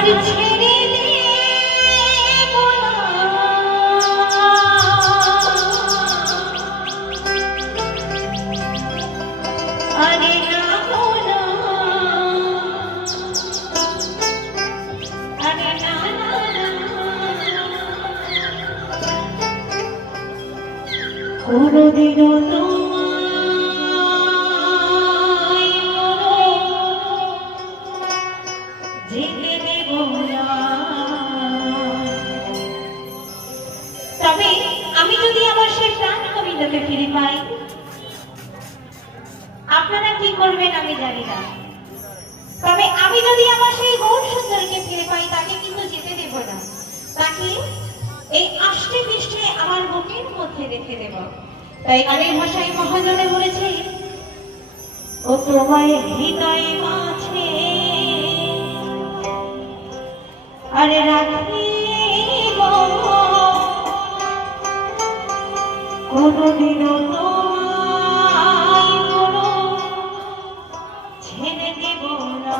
আর ছেড়ে দেব না। আরে না গো না, আরে না না না, কোনদিনও তোমায় যেতে দেব না। তবে আমি যদি আমার সেই প্রাণ কবিতাকে ফিরে পাই, আপনারা কি করবেন আমি জানি না। তবে আমি যদি আমার সেই গৌর সুন্দরকে ফিরে পাই, তাকে কিন্তু যেতে দেব না, তাকে এই আষ্টে পৃষ্ঠে আমার বুকের মধ্যে রেখে দেব। তাই গানের ভাষায় মহাজনে বলেছে, ও তোমায় হৃদয় মাঝে আরে রাখিব, কোনদিনও তোমায় কোনো ছেড়ে দেব না।